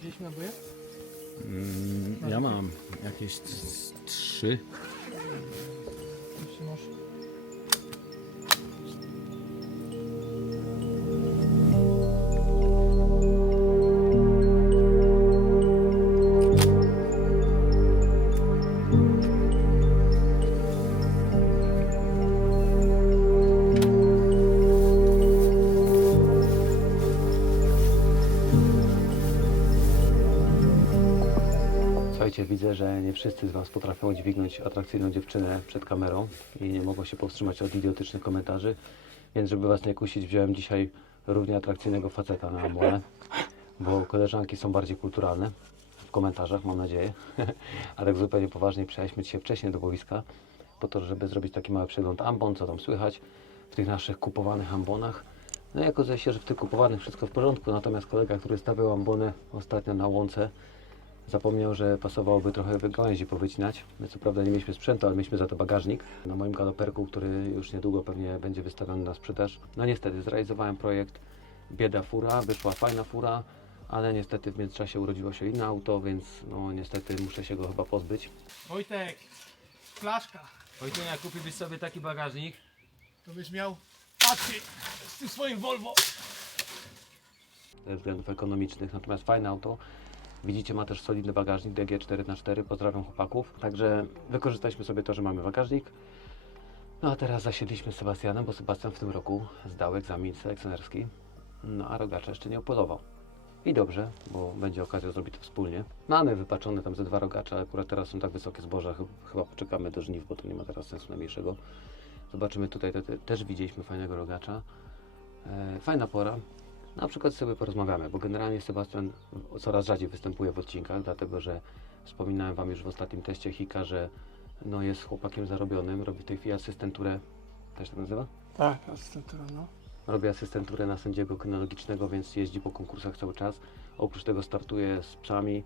gdzieś naboje? Mm, ja mam jakieś trzy. Jeszcze masz. Widzę, że nie wszyscy z Was potrafią dźwignąć atrakcyjną dziewczynę przed kamerą i nie mogą się powstrzymać od idiotycznych komentarzy, więc żeby Was nie kusić, wziąłem dzisiaj równie atrakcyjnego faceta na amole, bo koleżanki są bardziej kulturalne w komentarzach, mam nadzieję, a tak zupełnie poważnie przyjechaliśmy dzisiaj wcześniej do boiska po to, żeby zrobić taki mały przegląd ambon, co tam słychać w tych naszych kupowanych ambonach. No i okazuje się, że w tych kupowanych wszystko w porządku, natomiast kolega, który stawiał ambony ostatnio na łące, Zapomniał, że pasowałoby trochę gałęzi powycinać. My co prawda nie mieliśmy sprzętu, ale mieliśmy za to bagażnik na moim galoperku, który już niedługo pewnie będzie wystawiony na sprzedaż. No niestety zrealizowałem projekt Bieda Fura, wyszła fajna fura, ale niestety w międzyczasie urodziło się inne auto, więc no niestety muszę się go chyba pozbyć. Wojtek, flaszka. Wojtunia, kupiłbyś sobie taki bagażnik? To byś miał akcję z tym swoim Volvo. ze względów ekonomicznych, natomiast fajne auto. Widzicie, ma też solidny bagażnik DG 4x4, pozdrawiam chłopaków. Także wykorzystaliśmy sobie to, że mamy bagażnik. No a teraz zasiedliśmy z Sebastianem, bo Sebastian w tym roku zdał egzamin selekcjonerski, no a rogacza jeszcze nie opolował. I dobrze, bo będzie okazja zrobić to wspólnie. Mamy wypaczone tam ze dwa rogacze, ale akurat teraz są tak wysokie zboża, ch- chyba poczekamy do żniw, bo to nie ma teraz sensu najmniejszego. Zobaczymy tutaj, te, te, też widzieliśmy fajnego rogacza. E, fajna pora. Na przykład sobie porozmawiamy, bo generalnie Sebastian coraz rzadziej występuje w odcinkach, dlatego że wspominałem Wam już w ostatnim teście Hika, że no jest chłopakiem zarobionym, robi w tej chwili asystenturę, też tak nazywa? Tak, asystentura, no. Robi asystenturę na sędziego kynologicznego, więc jeździ po konkursach cały czas. Oprócz tego startuje z psami.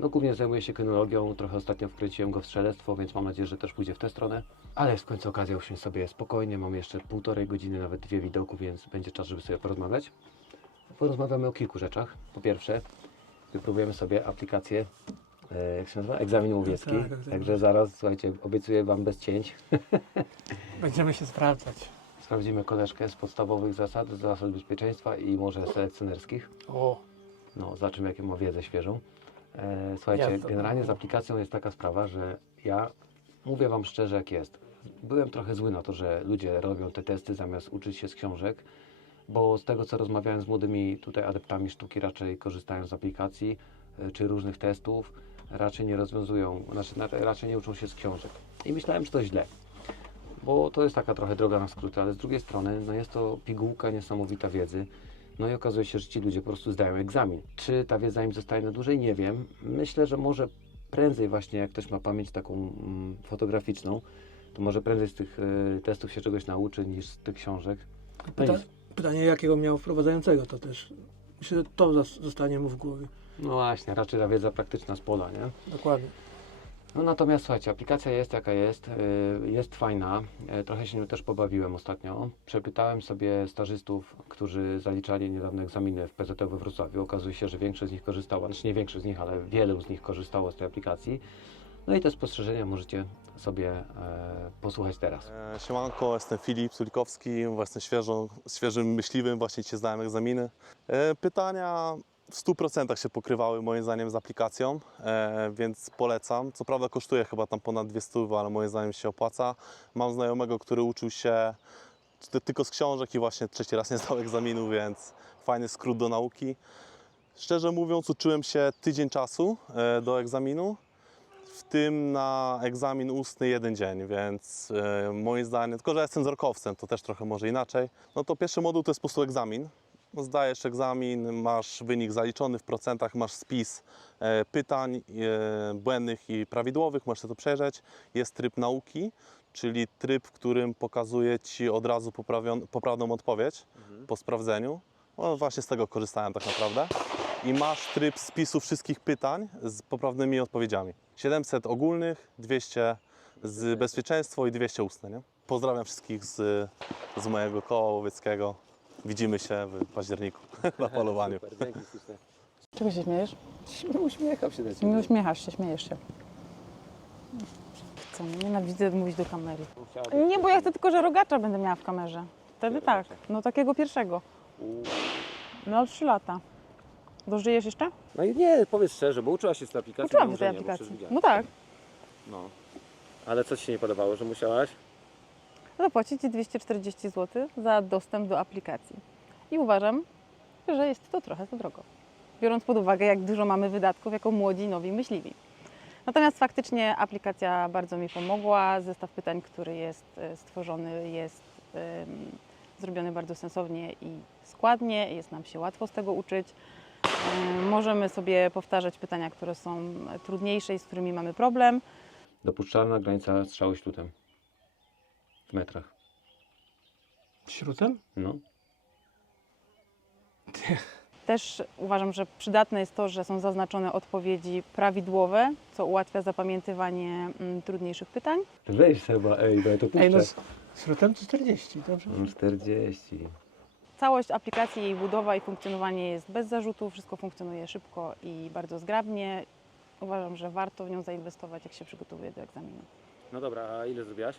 No głównie zajmuje się kynologią, trochę ostatnio wkręciłem go w strzelectwo, więc mam nadzieję, że też pójdzie w tę stronę. Ale jest w końcu okazja usiąść sobie spokojnie, mam jeszcze półtorej godziny, nawet dwie widoku, więc będzie czas, żeby sobie porozmawiać. Porozmawiamy o kilku rzeczach. Po pierwsze, wypróbujemy sobie aplikację, e, jak się nazywa? Egzamin łowiecki. Tak, egzamin. Także zaraz, słuchajcie, obiecuję Wam bez cięć. Będziemy się sprawdzać. Sprawdzimy koleżkę z podstawowych zasad, z zasad bezpieczeństwa i może selekcjonerskich. O, No, zobaczymy, jaką ma wiedzę świeżą. E, słuchajcie, Jasne. generalnie z aplikacją jest taka sprawa, że ja mówię Wam szczerze, jak jest. Byłem trochę zły na to, że ludzie robią te testy zamiast uczyć się z książek, bo z tego, co rozmawiałem z młodymi tutaj adeptami sztuki, raczej korzystają z aplikacji e, czy różnych testów, raczej nie rozwiązują, znaczy na- raczej nie uczą się z książek. I myślałem, że to źle bo to jest taka trochę droga na skróty, ale z drugiej strony no jest to pigułka niesamowita wiedzy. No i okazuje się, że ci ludzie po prostu zdają egzamin. Czy ta wiedza im zostaje na dłużej? Nie wiem. Myślę, że może prędzej właśnie, jak ktoś ma pamięć taką mm, fotograficzną, to może prędzej z tych y, testów się czegoś nauczy niż z tych książek. No Pyta. Pytanie jakiego miał wprowadzającego, to też myślę, że to zostanie mu w głowie. No właśnie, raczej ta wiedza praktyczna z pola, nie? Dokładnie. No natomiast słuchajcie, aplikacja jest jaka jest, yy, jest fajna. Yy, Trochę się nią też pobawiłem ostatnio. Przepytałem sobie stażystów, którzy zaliczali niedawno egzaminy w PZT we Wrocławiu. Okazuje się, że większość z nich korzystała, znaczy nie większość z nich, ale wielu z nich korzystało z tej aplikacji. No i te spostrzeżenia możecie sobie e, posłuchać teraz. E, Siemanko, jestem Filip Sulikowski, właśnie świeżo, świeżym myśliwym, właśnie dzisiaj zdałem egzaminy. E, Pytania w 100% się pokrywały moim zdaniem z aplikacją, e, więc polecam. Co prawda kosztuje chyba tam ponad 200, ale moim zdaniem się opłaca. Mam znajomego, który uczył się ty- tylko z książek i właśnie trzeci raz nie zdał egzaminu, więc fajny skrót do nauki. Szczerze mówiąc, uczyłem się tydzień czasu e, do egzaminu w tym na egzamin ustny jeden dzień, więc e, moim zdaniem, tylko że jestem wzrokowcem, to też trochę może inaczej, no to pierwszy moduł to jest po prostu egzamin. No, Zdajesz egzamin, masz wynik zaliczony w procentach, masz spis e, pytań e, błędnych i prawidłowych, możesz to przejrzeć. Jest tryb nauki, czyli tryb, w którym pokazuje Ci od razu poprawną odpowiedź po sprawdzeniu. No, właśnie z tego korzystałem tak naprawdę. I masz tryb spisu wszystkich pytań z poprawnymi odpowiedziami. 700 ogólnych, 200 z bezpieczeństwo i 200 ustne. Nie? Pozdrawiam wszystkich z, z mojego koła łowieckiego. Widzimy się w październiku na polowaniu. Czego się śmiejesz? Uśmiecham się do ciebie. Nie uśmiechasz się, śmiejesz się. Co, nienawidzę mówić do kamery. Nie, bo ja chcę tylko, że rogacza będę miała w kamerze. Wtedy tak. No takiego pierwszego. No trzy lata. Dożyjesz jeszcze? No i nie, powiedz szczerze, bo uczyłaś się z tej aplikacji. Uczyłam się tej może nie, bo aplikacji. przecież widziałem. No tak. No. Ale co ci się nie podobało, że musiałaś? Zapłacić 240 zł za dostęp do aplikacji. I uważam, że jest to trochę za drogo. Biorąc pod uwagę, jak dużo mamy wydatków jako młodzi, nowi myśliwi. Natomiast faktycznie aplikacja bardzo mi pomogła. Zestaw pytań, który jest e, stworzony, jest em, zrobiony bardzo sensownie i składnie. Jest nam się łatwo z tego uczyć. Em, Możemy sobie powtarzać pytania, które są trudniejsze i z którymi mamy problem. Dopuszczalna granica strzału śrutem. W metrach. Śrutem? No. Też uważam, że przydatne jest to, że są zaznaczone odpowiedzi prawidłowe, co ułatwia zapamiętywanie mm, trudniejszych pytań. Weź chyba, ej, bo ja to Ej, no puszczę. z śrutem to 40, dobrze? No 40. Całość aplikacji, jej budowa i funkcjonowanie jest bez zarzutów, wszystko funkcjonuje szybko i bardzo zgrabnie. Uważam, że warto w nią zainwestować, jak się przygotowuje do egzaminu. No dobra, a ile zrobiłaś?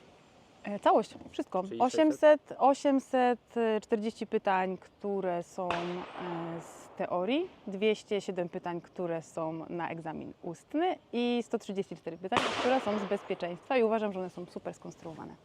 E, Całość, wszystko. Czyli 800, 840 pytań, które są e, z teorii, 207 pytań, które są na egzamin ustny i 134 pytań, które są z bezpieczeństwa i uważam, że one są super skonstruowane.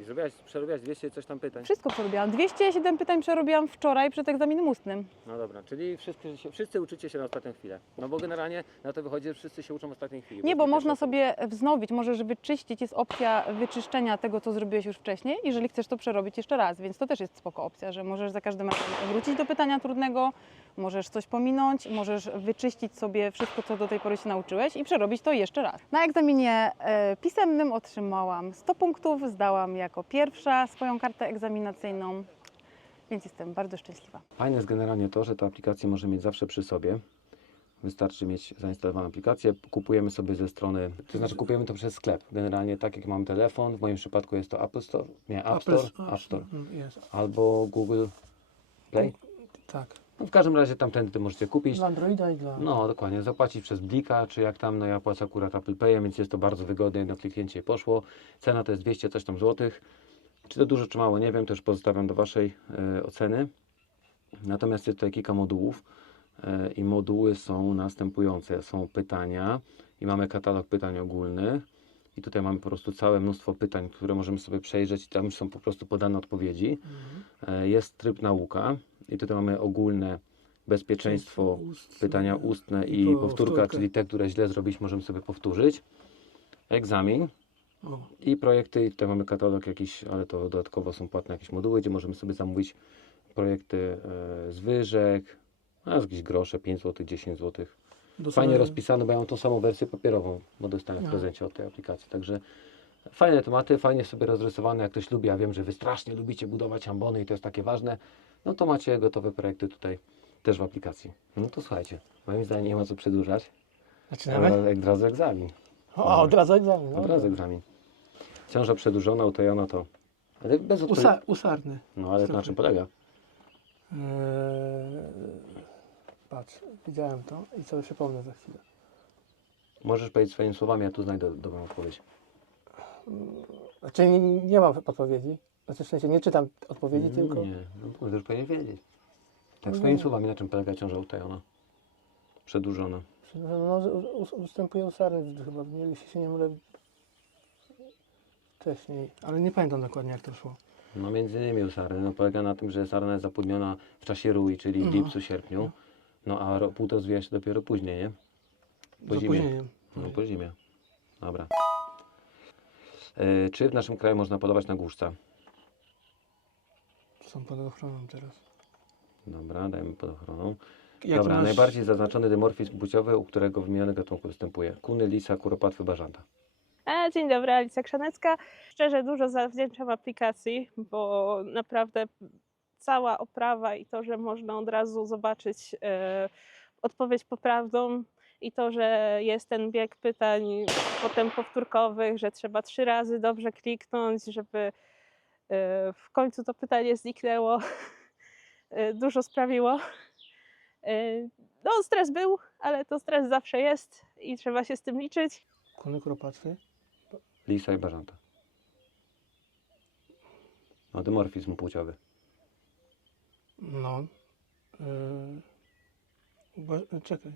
I zrobiłaś, przerobiłaś 200 coś tam pytań? Wszystko przerobiłam. 207 pytań przerobiłam wczoraj przed egzaminem ustnym. No dobra, czyli wszyscy, się, wszyscy uczycie się na ostatnią chwilę. No bo generalnie na to wychodzi, że wszyscy się uczą w ostatniej chwili. Nie, bo można sobie wznowić, możesz wyczyścić, jest opcja wyczyszczenia tego, co zrobiłeś już wcześniej, jeżeli chcesz to przerobić jeszcze raz, więc to też jest spoko opcja, że możesz za każdym razem wrócić do pytania trudnego, możesz coś pominąć, możesz wyczyścić sobie wszystko, co do tej pory się nauczyłeś i przerobić to jeszcze raz. Na egzaminie e, pisemnym otrzymałam 100 punktów, zdałam jako pierwsza swoją kartę egzaminacyjną, więc jestem bardzo szczęśliwa. Fajne jest generalnie to, że tę aplikację możemy mieć zawsze przy sobie. Wystarczy mieć zainstalowaną aplikację. Kupujemy sobie ze strony, to znaczy kupujemy to przez sklep. Generalnie tak jak mam telefon, w moim przypadku jest to Apple Store, nie, App Store, Apple- App Store Mm, Jest. albo Google Play. Tak. No w każdym razie tamtędy to możecie kupić. Dla Androida i dla... No dokładnie, zapłacić przez Blika, czy jak tam, no ja płacę akurat Apple Pay, więc jest to bardzo wygodne, jedno kliknięcie poszło. Cena to jest 200 coś tam złotych. Czy to dużo, czy mało, nie wiem, już pozostawiam do Waszej e, oceny. Natomiast jest tutaj kilka modułów e, i moduły są następujące. Są pytania i mamy katalog pytań ogólnych. I tutaj mamy po prostu całe mnóstwo pytań, które możemy sobie przejrzeć i tam są po prostu podane odpowiedzi. E, Jest tryb nauka i tutaj mamy ogólne bezpieczeństwo, Ustne. pytania ustne i, powtórka, czyli te, które źle zrobiliśmy, możemy sobie powtórzyć. Egzamin O, i projekty. I tutaj mamy katalog jakiś, ale to dodatkowo są płatne jakieś moduły, gdzie możemy sobie zamówić projekty e, zwyżek, a jakieś grosze, 5 zł, 10 zł. Fajnie rozpisane, bo ja mam tą samą wersję papierową, bo dostałem w No. prezencie od tej aplikacji. Także fajne tematy, fajnie sobie rozrysowane. Jak ktoś lubi, ja wiem, że wy strasznie lubicie budować ambony i to jest takie ważne, no to macie gotowe projekty tutaj też w aplikacji. No to słuchajcie, moim zdaniem nie ma co przedłużać. Zaczynamy? Jak od razu egzamin. O, od razu egzamin. Od razu egzamin. Ciąża przedłużona, utajona to. Ale bez. Usa, usarny. No ale to na czym polega? Eee, patrz, widziałem to i sobie przypomnę za chwilę. Możesz powiedzieć swoimi słowami, ja tu znajdę dobrą odpowiedź. Znaczy nie, nie mam podpowiedzi. Znaczy w sensie nie czytam odpowiedzi, Mm, tylko... Nie, no już powinien wiedzieć. Tak No swoimi nie. słowami, na czym polega ciąża utajona? Przedłużona. No, u- u- ustępuje usarny, chyba mieliście się nie mylę wcześniej, ale nie pamiętam dokładnie jak to szło. No między innymi u sarny. No, polega na tym, że sarna jest zapłodniona w czasie rui, czyli w No. lipcu, sierpniu. No a ro, pół to rozwija się dopiero później, nie? Po Z opóźnieniem. No po zimie. Dobra. E, czy w naszym kraju można polować na głuszca? Są pod ochroną teraz. Dobra, dajemy pod ochroną. Jaki Dobra, masz- najbardziej zaznaczony dymorfizm płciowy, u którego wymieniony gatunku występuje. Kuny, lisa, kuropatwy, bażanta. E, Dzień dobry, Alicja Krzanecka. Szczerze dużo zawdzięczam aplikacji, bo naprawdę cała oprawa i to, że można od razu zobaczyć e, odpowiedź poprawną i to, że jest ten bieg pytań potem powtórkowych, że trzeba trzy razy dobrze kliknąć, żeby e, w końcu to pytanie zniknęło, e, dużo sprawiło. E, no stres był, ale to stres zawsze jest i trzeba się z tym liczyć. Kony kropatwy. Lisa i bażanta. No, dymorfizm płciowy. No. Yy, czekaj.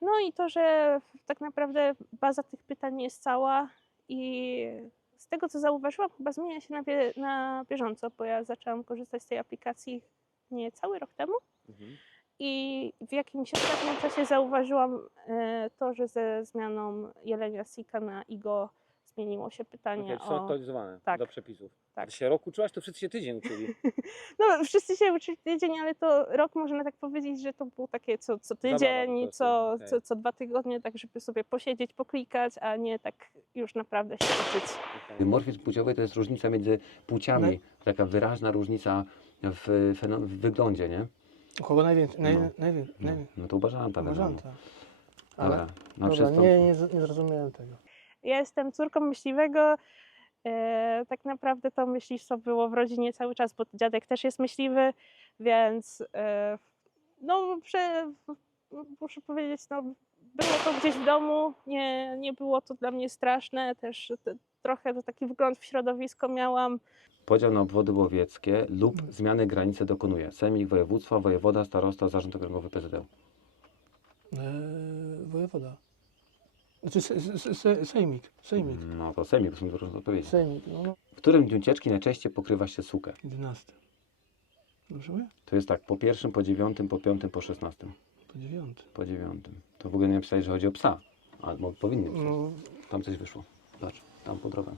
No i to, że tak naprawdę baza tych pytań jest cała i z tego co zauważyłam, chyba zmienia się na, bie- na bieżąco, bo ja zaczęłam korzystać z tej aplikacji nie cały rok temu i w jakimś ostatnim czasie zauważyłam e, to, że ze zmianą jelenia Sika na Igo zmieniło się pytanie o... aktualizowane tak. do przepisów. Tak. Ty się rok uczyłaś, to wszyscy się tydzień uczyli. No, wszyscy się uczyli tydzień, ale to rok można tak powiedzieć, że to było takie co, co tydzień prostu, co, okej. co, co dwa tygodnie, tak żeby sobie posiedzieć, poklikać, a nie tak już naprawdę się uczyć. Dymorfizm płciowy to jest różnica między płciami. Taka wyraźna różnica w, w wyglądzie, nie? U kogo najwięcej? Naj, No. najwięcej. No, Najwię... no to u bażanta wiadomo. Uważanta. Ale Dobra, no dobra, wszystko. nie, nie, nie zrozumiałem tego. Ja jestem córką myśliwego. E, tak naprawdę to myśliwstwo było w rodzinie cały czas, bo dziadek też jest myśliwy, więc e, no, prze, muszę powiedzieć, no, było to gdzieś w domu, nie, nie było to dla mnie straszne, też te, trochę to taki wgląd w środowisko miałam. Podział na obwody łowieckie lub zmiany granicy dokonuje Sejmik Województwa, Wojewoda, Starosta, Zarząd Okręgowy PZD. Eee, wojewoda. Znaczy se, se, se, sejmik. Sejmik. No to Sejmik, to są różne odpowiedzi. Sejmik. No, no. W którym dniu ucieczki najczęściej pokrywa się sukę? 11. Dobrze mówię? To jest tak, po pierwszym, po dziewiątym, po piątym, po szesnastym. Po dziewiąty. Po dziewiątym. To w ogóle nie napisali, że chodzi o psa. Albo powinni pisać. No, Tam coś wyszło. Zobacz, tam po drogę.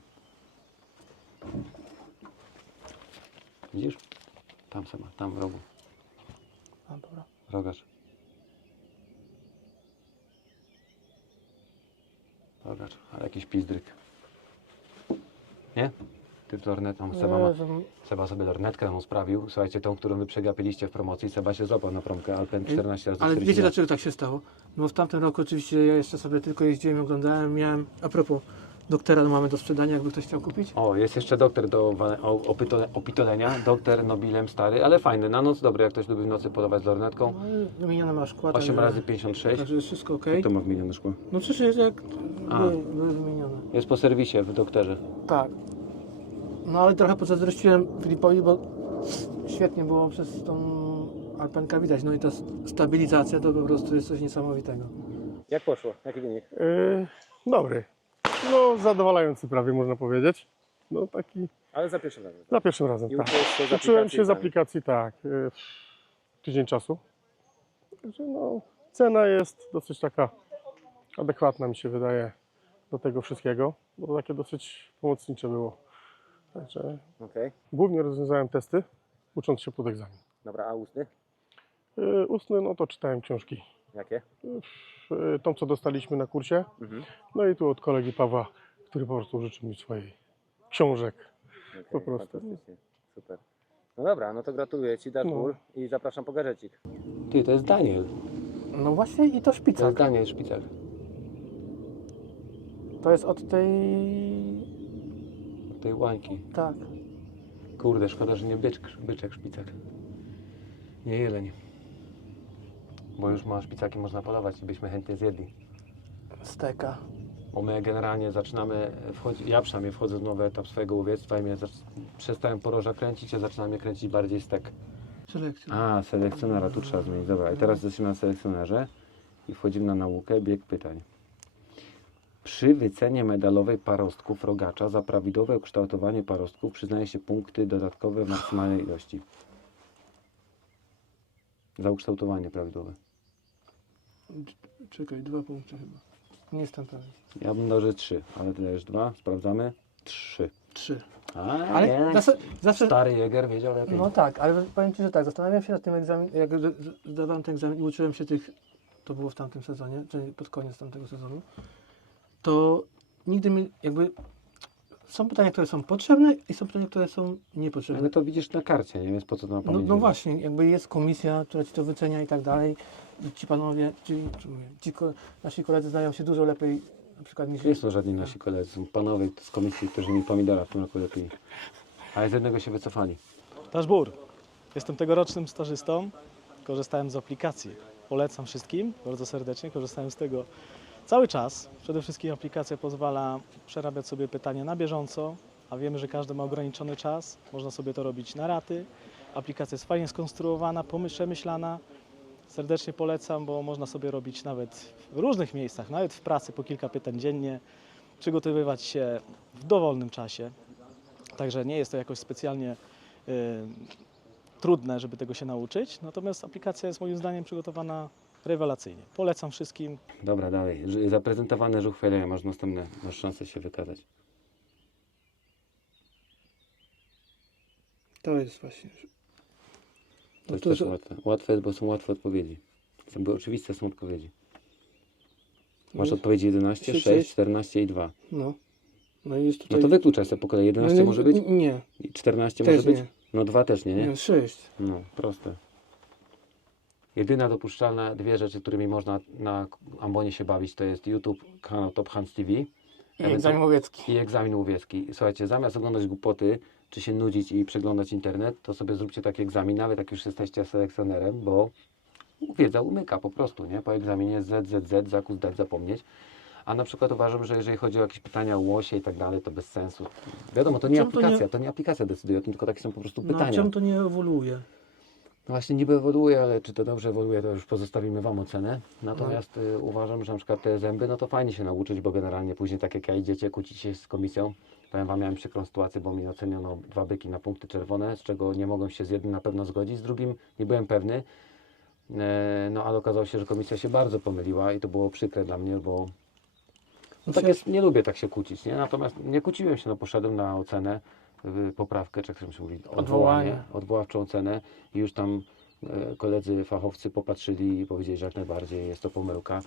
Widzisz? Tam sama, tam w rogu. a dobra. Rogacz. Rogacz, ale jakiś pizdryk. Nie? Ty w lornetą, Seba, ma, Seba sobie lornetkę nam sprawił. Słuchajcie, tą, którą wy przegapiliście w promocji. Seba się złapał na promkę Alpen 14 razy Ale 40 wiecie dlaczego tak się stało? No bo w tamtym roku oczywiście ja jeszcze sobie tylko jeździłem i oglądałem, miałem, a propos doktora mamy do sprzedania, jakby ktoś chciał kupić. O, jest jeszcze doktor do wa- o- opytole, opitolenia. Doktor Nobilem stary, ale fajny. Na noc dobry, jak ktoś lubi w nocy polować z lornetką. No wymienione ma szkła. 8 także- razy 56. Także jest wszystko ok. Jak to ma wymienione szkło? No przecież jest jak A. były, były wymienione. Jest po serwisie w doktorze. Tak. No ale trochę pozazdrościłem Filipowi, bo świetnie było przez tą Alpenkę widać. No i ta s- stabilizacja to po prostu jest coś niesamowitego. Jak poszło? Jaki wynik? Yy, dobry. No, zadowalający prawie można powiedzieć. No taki Ale za pierwszym razem. za pierwszym razem, I tak. uczyłeś się z Uczyłem aplikacji się z sami. aplikacji, tak, yy, tydzień czasu. Także no, cena jest dosyć taka adekwatna mi się wydaje do tego wszystkiego, bo takie dosyć pomocnicze było. Także Okej, głównie rozwiązałem testy, ucząc się pod egzamin. dobra, a ustny? Yy, ustny, no to czytałem książki. Jakie? Yy, tą, co dostaliśmy na kursie. Mhm. No i tu od kolegi Pawła, który po prostu życzył mi swojej książek. Okej, Po prostu. Super. No dobra, no to gratuluję Ci, dasz No. i zapraszam po gadżecik. Ty, to jest Daniel. No właśnie i to To szpicak. jest Daniel. To jest od tej... Tej łańki. Tak. Kurde, szkoda, że nie byczek, byczek szpicak. Nie jeleń. Bo już ma szpicaki, można polować i byśmy chętnie zjedli. Steka. Bo my generalnie zaczynamy, wchodzi, ja przynajmniej wchodzę w nowy etap swojego łowiectwa i mnie przestałem poroża kręcić, a zaczyna mnie kręcić bardziej stek. Selekcja. A, selekcjonera, tu trzeba zmienić. Dobra, i teraz jesteśmy na selekcjonerze i wchodzimy na naukę, bieg pytań. Przy wycenie medalowej parostków rogacza za prawidłowe ukształtowanie parostków przyznaje się punkty dodatkowe w maksymalnej ilości. Za ukształtowanie prawidłowe. Czekaj, dwa punkty chyba. Nie jestem pewien. Ja bym dał, że trzy, ale ty dajesz dwa, sprawdzamy. Trzy. Trzy. A, Ale nie. zawsze, zawsze Stary Jäger wiedział lepiej. No tak, ale powiem Ci, że tak, zastanawiam się nad tym egzaminem, jak z- z- zdawałem ten egzamin i uczyłem się tych, to było w tamtym sezonie, czyli pod koniec tamtego sezonu, to nigdy mi jakby, są pytania, które są potrzebne i są pytania, które są niepotrzebne. Ale to widzisz na karcie, nie? Więc po co to na No, no właśnie, jakby jest komisja, która Ci to wycenia i tak dalej, i ci panowie, ci, ci ko- nasi koledzy znają się dużo lepiej na przykład niż... Nie są żadni nasi koledzy, są panowie z komisji, którzy mi pomidora w tym roku lepili. Ale z jednego się wycofali. Nasz bór. Jestem tegorocznym stażystą. Korzystałem z aplikacji. Polecam wszystkim bardzo serdecznie. Korzystałem z tego cały czas. Przede wszystkim aplikacja pozwala przerabiać sobie pytania na bieżąco, a wiemy, że każdy ma ograniczony czas. Można sobie to robić na raty. Aplikacja jest fajnie skonstruowana, przemyślana. Serdecznie polecam, bo można sobie robić nawet w różnych miejscach, nawet w pracy po kilka pytań dziennie, przygotowywać się w dowolnym czasie. Także nie jest to jakoś specjalnie y, trudne, żeby tego się nauczyć. Natomiast aplikacja jest moim zdaniem przygotowana rewelacyjnie. Polecam wszystkim. Dobra, dalej. Zaprezentowane żuchweleje, masz następne, masz szansę się wykazać. To jest właśnie. To No jest to, też że, łatwe. Łatwe jest, bo są łatwe odpowiedzi. Są bo oczywiste są odpowiedzi. Masz no, odpowiedzi 11, Sześć, 6, sześć. 14 i 2. no. no i jest No tutaj. to wykluczaj sobie po kolei. 11 No, może być? Nie, I 14 też może być? nie. No 2 też nie, nie? nie. Sześć. No, proste. Jedyna dopuszczalna dwie rzeczy, którymi można na ambonie się bawić, to jest YouTube, kanał Top Hands TV I egzamin łowiecki. i egzamin łowiecki. Słuchajcie, zamiast oglądać głupoty, czy się nudzić i przeglądać internet, to sobie zróbcie taki egzamin, nawet jak już jesteście selekcjonerem, bo wiedza umyka po prostu, nie? Po egzaminie Z, Z, Z, zakus dać, zapomnieć. A na przykład uważam, że jeżeli chodzi o jakieś pytania o łosie i tak dalej, to bez sensu. Wiadomo, to nie Czemu to nie- aplikacja, to nie aplikacja decyduje o tym, tylko takie są po prostu No, pytania. czemu to nie ewoluuje? No właśnie niby ewoluuje, ale czy to dobrze ewoluuje, to już pozostawimy Wam ocenę. Natomiast y, uważam, że na przykład te zęby, no to fajnie się nauczyć, bo generalnie później tak jak ja idziecie, kłócicie się z komisją. Powiem Wam, miałem przykrą sytuację, bo mi oceniono dwa byki na punkty czerwone, z czego nie mogłem się z jednym na pewno zgodzić, z drugim nie byłem pewny. E, No ale okazało się, że komisja się bardzo pomyliła i to było przykre dla mnie, bo no tak jest, nie lubię tak się kłócić, nie? Natomiast nie kłóciłem się, no poszedłem na ocenę, poprawkę, czy jak to się mówi, odwołanie, Odwołanie. odwoławczą ocenę i już tam e, koledzy fachowcy popatrzyli i powiedzieli, że jak najbardziej jest to pomyłka,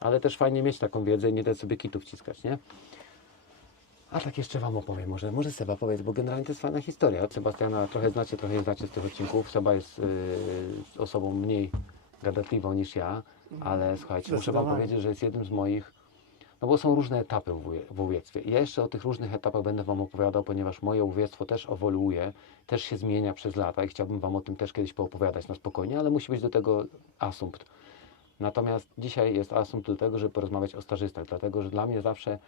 ale też fajnie mieć taką wiedzę i nie dać sobie kitów wciskać, nie? A tak jeszcze Wam opowiem, może, może Seba powiedz, bo generalnie to jest fajna historia. Sebastiana trochę znacie, trochę nie znacie z tych odcinków. Seba jest y, osobą mniej gadatliwą niż ja, ale słuchajcie, muszę Wam powiedzieć, że jest jednym z moich no bo są różne etapy w, łowie- w łowiectwie. Ja jeszcze o tych różnych etapach będę Wam opowiadał, ponieważ moje łowiectwo też ewoluuje, też się zmienia przez lata i chciałbym Wam o tym też kiedyś poopowiadać na spokojnie, ale musi być do tego asumpt. Natomiast dzisiaj jest asumpt do tego, żeby porozmawiać o stażystach, dlatego że dla mnie zawsze,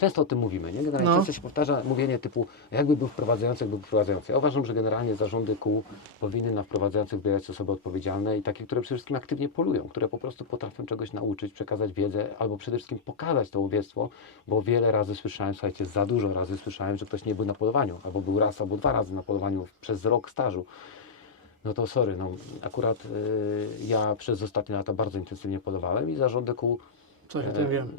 często o tym mówimy, nie? Generalnie No. często się powtarza mówienie typu, jakby był wprowadzający, jakby był wprowadzający. Ja uważam, że generalnie zarządy kół powinny na wprowadzających wybierać osoby odpowiedzialne i takie, które przede wszystkim aktywnie polują, które po prostu potrafią czegoś nauczyć, przekazać wiedzę albo przede wszystkim pokazać to łowiectwo, bo wiele razy słyszałem, słuchajcie, za dużo razy słyszałem, że ktoś nie był na polowaniu, albo był raz, albo dwa razy na polowaniu przez rok stażu. No to sorry, no akurat y, ja przez ostatnie lata bardzo intensywnie polowałem i zarządy kół Coś o E, tym wiem.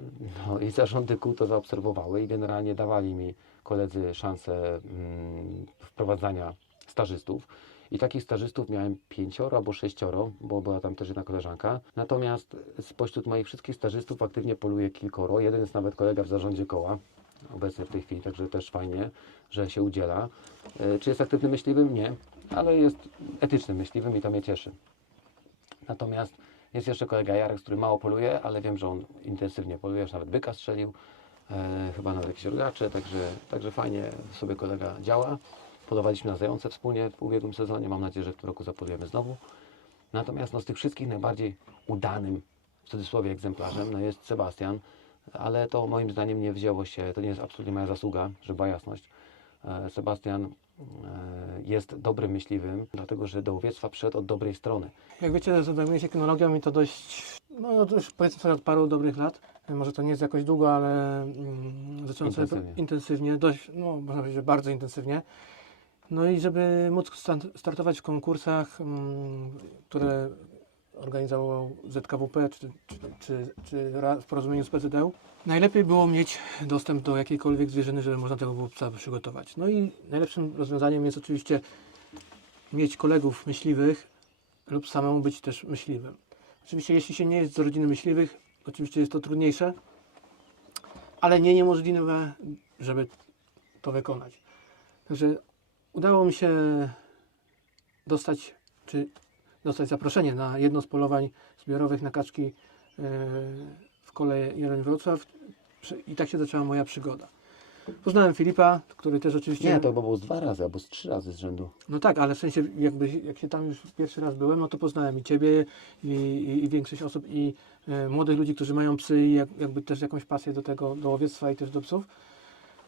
No i zarządy kół to zaobserwowały i generalnie dawali mi koledzy szansę mm, wprowadzania stażystów. I takich stażystów miałem pięcioro albo sześcioro, bo była tam też jedna koleżanka. Natomiast spośród moich wszystkich stażystów aktywnie poluje kilkoro. Jeden jest nawet kolega w zarządzie koła, obecny w tej chwili, także też fajnie, że się udziela. E, Czy jest aktywnym myśliwym? Nie, ale jest etycznym myśliwym i to mnie cieszy. Natomiast jest jeszcze kolega Jarek, z którym mało poluje, ale wiem, że on intensywnie poluje, już nawet byka strzelił, e, chyba nawet jakieś rogacze, także, także fajnie sobie kolega działa. Polowaliśmy na zające wspólnie w ubiegłym sezonie, mam nadzieję, że w tym roku zapolujemy znowu. Natomiast no, z tych wszystkich najbardziej udanym, w cudzysłowie, egzemplarzem no, jest Sebastian, ale to moim zdaniem nie wzięło się, to nie jest absolutnie moja zasługa, żeby była jasność. E, Sebastian e, jest dobrym myśliwym, dlatego że do łowiectwa przyszedł od dobrej strony. Jak wiecie, zajmuję się kynologią i to dość, no to już powiedzmy sobie od paru dobrych lat. Może to nie jest jakoś długo, ale mm, zacząłem sobie Intensywnie. intensywnie, dość, no można powiedzieć, że bardzo intensywnie. No i żeby móc startować w konkursach, mm, które organizował ZKWP czy, czy, czy, czy w porozumieniu z PZD, najlepiej było mieć dostęp do jakiejkolwiek zwierzyny, żeby można tego chłopca przygotować. No i najlepszym rozwiązaniem jest oczywiście mieć kolegów myśliwych lub samemu być też myśliwym. Oczywiście jeśli się nie jest z rodziny myśliwych, oczywiście jest to trudniejsze, ale nie niemożliwe, żeby to wykonać. Także udało mi się dostać, czy dostać zaproszenie na jedno z polowań zbiorowych na kaczki yy, w kole Jeleń Wrocław i tak się zaczęła moja przygoda. Poznałem Filipa, który też oczywiście... Nie, to było z dwa razy albo z trzy razy z rzędu. No tak, ale w sensie jakby jak się tam już pierwszy raz byłem, no to poznałem i Ciebie i, i, i większość osób i e, młodych ludzi, którzy mają psy i jak, jakby też jakąś pasję do tego, do łowiectwa i też do psów.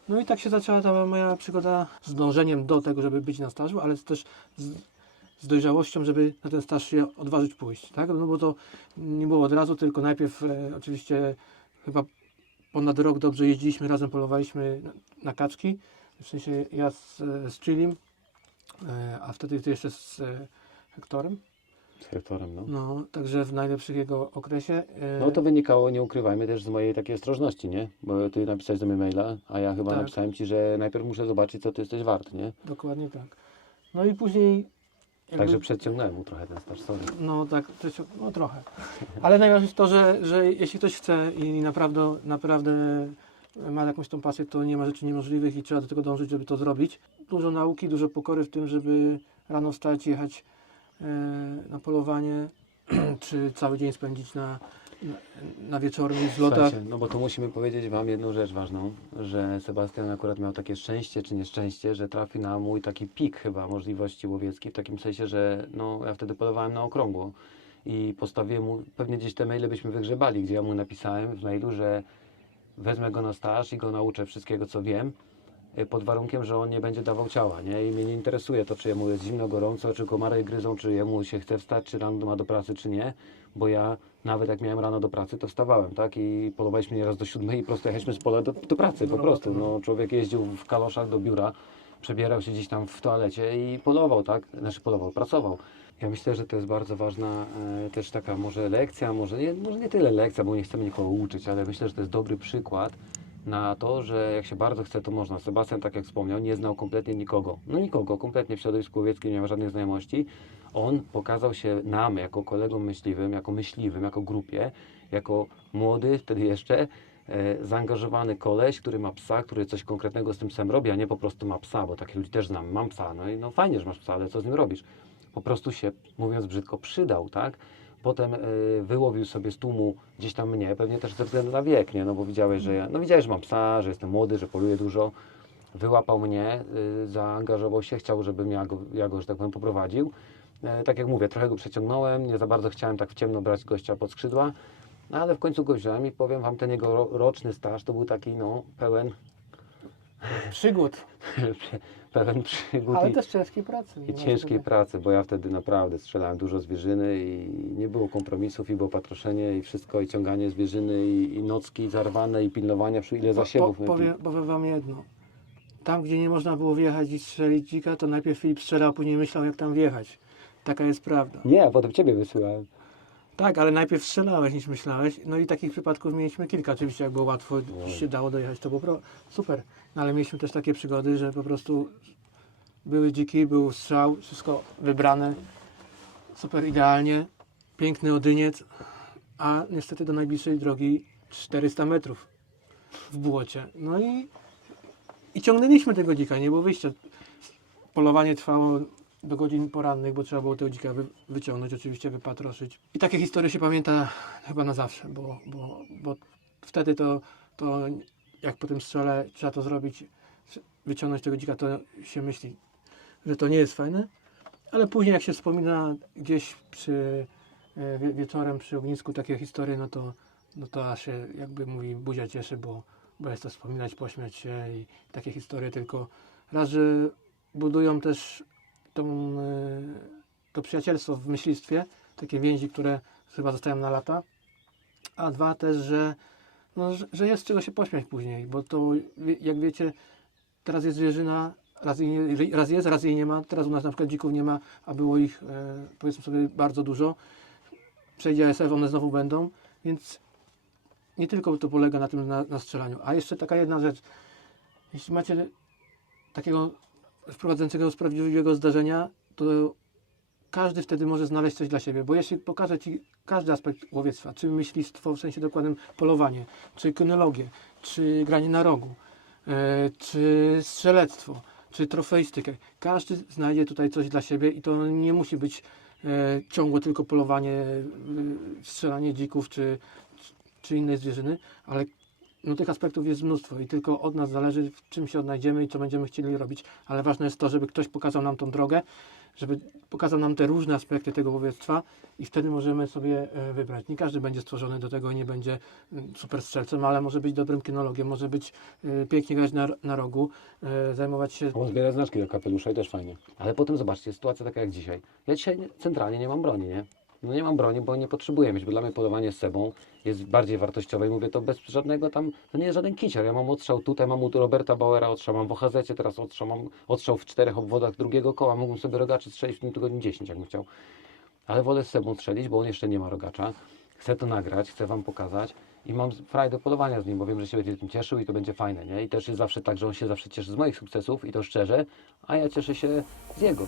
No i tak się zaczęła ta moja przygoda z dążeniem do tego, żeby być na stażu, ale też z, z dojrzałością, żeby na ten staż się odważyć pójść, tak? No bo to nie było od razu, tylko najpierw e, oczywiście chyba ponad rok dobrze jeździliśmy, razem polowaliśmy na, na kaczki, w sensie ja z, z Chilim, E, a wtedy ty jeszcze z e, Hektorem. Z Hektorem, no. No, także w najlepszych jego okresie. e, No to wynikało, nie ukrywajmy, też z mojej takiej ostrożności, nie? Bo ty napisałeś do mnie maila, a ja chyba Tak. napisałem ci, że najpierw muszę zobaczyć, co ty jesteś wart, nie? Dokładnie tak. No i później. Także przeciągnąłem mu trochę ten staż, sorry. No tak, to no trochę. Ale najważniejsze jest to, że, że jeśli ktoś chce i naprawdę, naprawdę ma jakąś tą pasję, to nie ma rzeczy niemożliwych i trzeba do tego dążyć, żeby to zrobić. Dużo nauki, dużo pokory w tym, żeby rano wstać, jechać e, na polowanie, czy cały dzień spędzić na, na, wieczornych zlotach. Słuchajcie, no bo tu musimy powiedzieć Wam jedną rzecz ważną, że Sebastian akurat miał takie szczęście czy nieszczęście, że trafił na mój taki pik chyba możliwości łowieckich, w takim sensie, że no, ja wtedy polowałem na okrągło i postawiłem mu, pewnie gdzieś te maile byśmy wygrzebali, gdzie ja mu napisałem w mailu, że wezmę go na staż i go nauczę wszystkiego, co wiem, pod warunkiem, że on nie będzie dawał ciała, nie? I mnie nie interesuje to, czy jemu jest zimno, gorąco, czy komary gryzą, czy jemu się chce wstać, czy rano ma do pracy, czy nie, bo ja nawet jak miałem rano do pracy, to wstawałem, tak? I polowaliśmy nieraz do siódmej i po prostu jechaliśmy z pola do, do pracy, po prostu. No, człowiek jeździł w kaloszach do biura, przebierał się gdzieś tam w toalecie i polował, tak? Znaczy polował, pracował. Ja myślę, że to jest bardzo ważna e, też taka może lekcja, może nie, może nie tyle lekcja, bo nie chcemy nikogo uczyć, ale myślę, że to jest dobry przykład na to, że jak się bardzo chce, to można. Sebastian, tak jak wspomniał, nie znał kompletnie nikogo. No nikogo, kompletnie w środowisku łowieckim nie miał żadnej znajomości. On pokazał się nam jako kolegom myśliwym, jako myśliwym, jako grupie, jako młody, wtedy jeszcze e, zaangażowany koleś, który ma psa, który coś konkretnego z tym psem robi, a nie po prostu ma psa, bo takich ludzi też znam. Mam psa, no i no fajnie, że masz psa, ale co z nim robisz? Po prostu się, mówiąc brzydko, przydał, tak? Potem y, wyłowił sobie z tłumu gdzieś tam mnie, pewnie też ze względu na wiek, nie? No bo widziałeś, że ja, no widziałeś, że mam psa, że jestem młody, że poluję dużo. Wyłapał mnie, y, zaangażował się, chciał, żebym ja go, ja go, że tak powiem, poprowadził. E, tak jak mówię, trochę go przeciągnąłem, nie za bardzo chciałem tak w ciemno brać gościa pod skrzydła, no ale w końcu go wziąłem i powiem Wam, ten jego ro, roczny staż to był taki, no, pełen, Przygód, pełen przygód ale i, też ciężkiej pracy. i ciężkiej co pracy, bo ja wtedy naprawdę strzelałem dużo zwierzyny i nie było kompromisów i było patroszenie i wszystko, i ciąganie zwierzyny i, i nocki zarwane i pilnowania, przy ile Po- zasiewów. Po, my powiem, powiem wam jedno. Tam, gdzie nie można było wjechać i strzelić dzika, to najpierw Filip strzelał, a później myślał, jak tam wjechać. Taka jest prawda. Nie, a potem Ciebie wysyłałem. Tak, ale najpierw strzelałeś niż myślałeś. No i takich przypadków mieliśmy kilka. Oczywiście, jak było łatwo, się dało dojechać, to było pro... super. No ale mieliśmy też takie przygody, że po prostu były dziki, był strzał, wszystko wybrane. Super idealnie. Piękny odyniec, a niestety do najbliższej drogi 400 metrów w błocie. No i, i ciągnęliśmy tego dzika, nie było wyjścia. Polowanie trwało do godzin porannych, bo trzeba było tego dzika wy, wyciągnąć, oczywiście wypatroszyć. I takie historie się pamięta chyba na zawsze, bo, bo, bo wtedy to, to jak po tym strzale trzeba to zrobić, wyciągnąć tego dzika, to się myśli, że to nie jest fajne, ale później jak się wspomina gdzieś przy e, wie, wieczorem przy ognisku takie historie, no to, no to aż się jakby mówi buzia cieszy, bo, bo jest to wspominać, pośmiać się i takie historie tylko raz, że budują też tą, e, to przyjacielstwo w myślistwie, takie więzi, które chyba zostają na lata, a dwa też, że, no, że, jest czego się pośmiać później, bo to jak wiecie, teraz jest zwierzyna, raz, jej raz jest, raz jej nie ma, teraz u nas na przykład dzików nie ma, a było ich e, powiedzmy sobie bardzo dużo, przejdzie ASF, one znowu będą, więc nie tylko to polega na tym na, na strzelaniu, a jeszcze taka jedna rzecz, jeśli macie takiego wprowadzającego z prawdziwego zdarzenia, to każdy wtedy może znaleźć coś dla siebie, bo jeśli pokażę Ci każdy aspekt łowiectwa, czy myślistwo w sensie dokładnym polowanie, czy kynologię, czy granie na rogu, e, czy strzelectwo, czy trofeistykę, każdy znajdzie tutaj coś dla siebie i to nie musi być e, ciągłe tylko polowanie, strzelanie dzików, czy, czy innej zwierzyny, ale no tych aspektów jest mnóstwo i tylko od nas zależy, w czym się odnajdziemy i co będziemy chcieli robić, ale ważne jest to, żeby ktoś pokazał nam tą drogę, żeby pokazał nam te różne aspekty tego łowiectwa i wtedy możemy sobie e, wybrać. Nie każdy będzie stworzony do tego i nie będzie mm, super strzelcem, ale może być dobrym kinologiem, może być e, pięknie grać na, na rogu, e, zajmować się On zbiera znaczki do kapelusza i też fajnie. Ale potem zobaczcie, sytuacja taka jak dzisiaj. Ja dzisiaj nie- centralnie nie mam broni, nie? No nie mam broni, bo nie potrzebuję mieć, bo dla mnie polowanie z sebą jest bardziej wartościowe i mówię to bez żadnego tam, to nie jest żaden kiciar. Ja mam odstrzał tutaj, mam u Roberta Bauera odstrzał, mam w OHZ teraz odstrzał, mam odstrzał w czterech obwodach drugiego koła, mógłbym sobie rogaczy strzelić w tym tygodniu 10, jakbym chciał. Ale wolę z sebą strzelić, bo on jeszcze nie ma rogacza. Chcę to nagrać, chcę Wam pokazać i mam frajdę polowania z nim, bo wiem, że się będzie tym cieszył i to będzie fajne, nie? I też jest zawsze tak, że on się zawsze cieszy z moich sukcesów i to szczerze, a ja cieszę się z jego.